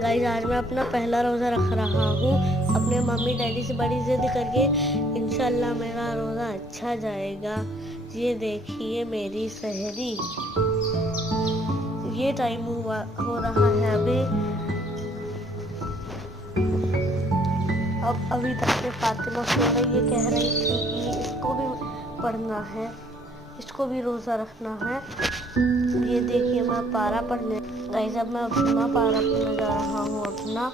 Guys आज मैं अपना पहला रोज़ा रख रहा हूँ अपने मम्मी डैडी से बड़ी जिद करके। इंशाल्लाह मेरा रोज़ा अच्छा जाएगा। ये देखिए मेरी सहरी। ये टाइम हो रहा है अभी तक से फातिमा सो रही। ये कह रही थी कि इसको भी पढ़ना है, इसको भी रोज़ा रखना है। ये देखिए मैं पारा पढ़ने गाइस अब मैं अपना पारा पढ़ने जा रहा हूँ अपना।